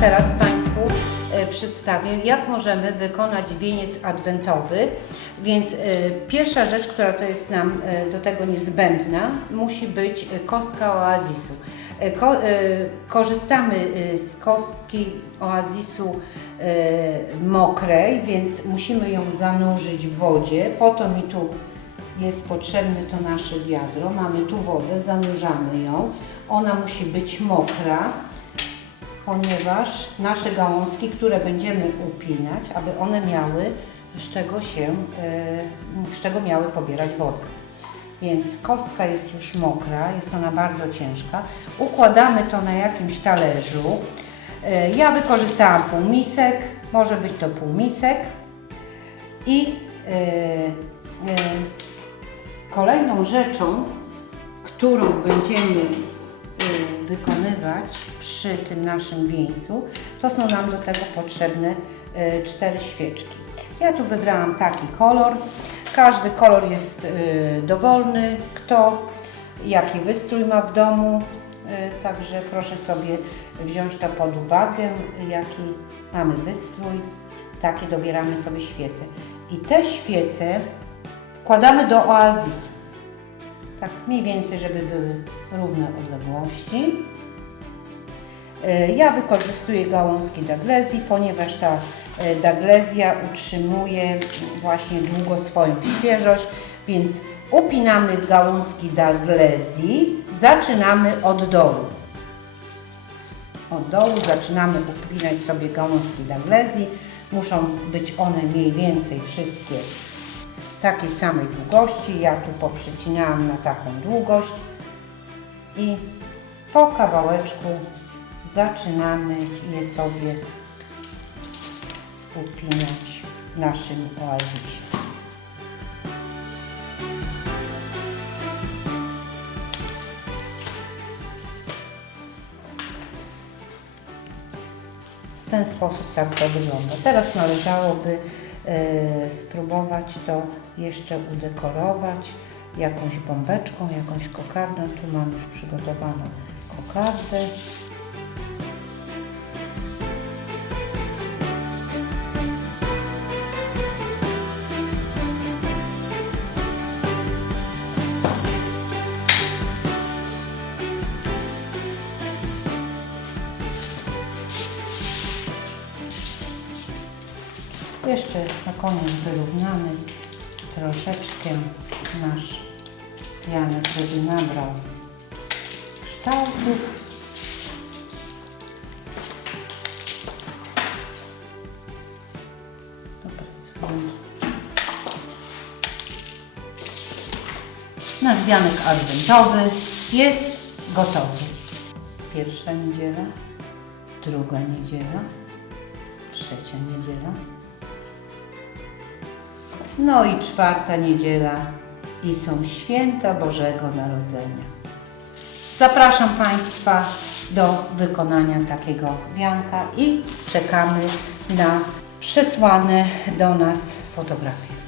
teraz Państwu e, przedstawię, jak możemy wykonać wieniec adwentowy. Więc e, pierwsza rzecz, która to jest nam e, do tego niezbędna, musi być kostka oazisu. Ko, korzystamy z kostki oazisu mokrej, więc musimy ją zanurzyć w wodzie. Po to mi tu jest potrzebne to nasze wiadro. Mamy tu wodę, zanurzamy ją. Ona musi być mokra, ponieważ nasze gałązki, które będziemy upinać, aby one miały z czego się, e, z czego miały pobierać wodę. Więc kostka jest już mokra, jest ona bardzo ciężka. Układamy to na jakimś talerzu. E, Ja wykorzystałam półmisek, może być to półmisek. I e, kolejną rzeczą, którą będziemy wykonywać przy tym naszym wieńcu, to są nam do tego potrzebne y, cztery świeczki. Ja tu wybrałam taki kolor. Każdy kolor jest y, dowolny, kto jaki wystrój ma w domu. Y, Także proszę sobie wziąć to pod uwagę, jaki mamy wystrój, takie dobieramy sobie świece. I te świece wkładamy do oazisu. Tak mniej więcej, żeby były równe odległości. E, Ja wykorzystuję gałązki daglezji, ponieważ ta e, daglezja utrzymuje właśnie długo swoją świeżość, więc upinamy gałązki daglezji, zaczynamy od dołu. Od dołu zaczynamy upinać sobie gałązki daglezji. Muszą być one mniej więcej wszystkie takiej samej długości. Ja tu poprzecinałam na taką długość i po kawałeczku zaczynamy je sobie upinać w naszym oazisie. W ten sposób tak to wygląda. Teraz należałoby spróbować to jeszcze udekorować jakąś bombeczką, jakąś kokardą. Tu mam już przygotowaną kokardę. Jeszcze na koniec wyrównamy troszeczkę nasz pianek, żeby nabrał kształtów. Dopracujemy. Nasz wianek adwentowy jest gotowy. Pierwsza niedziela, druga niedziela, trzecia niedziela. No i czwarta niedziela i są święta Bożego Narodzenia. Zapraszam Państwa do wykonania takiego wianka i czekamy na przesłane do nas fotografie.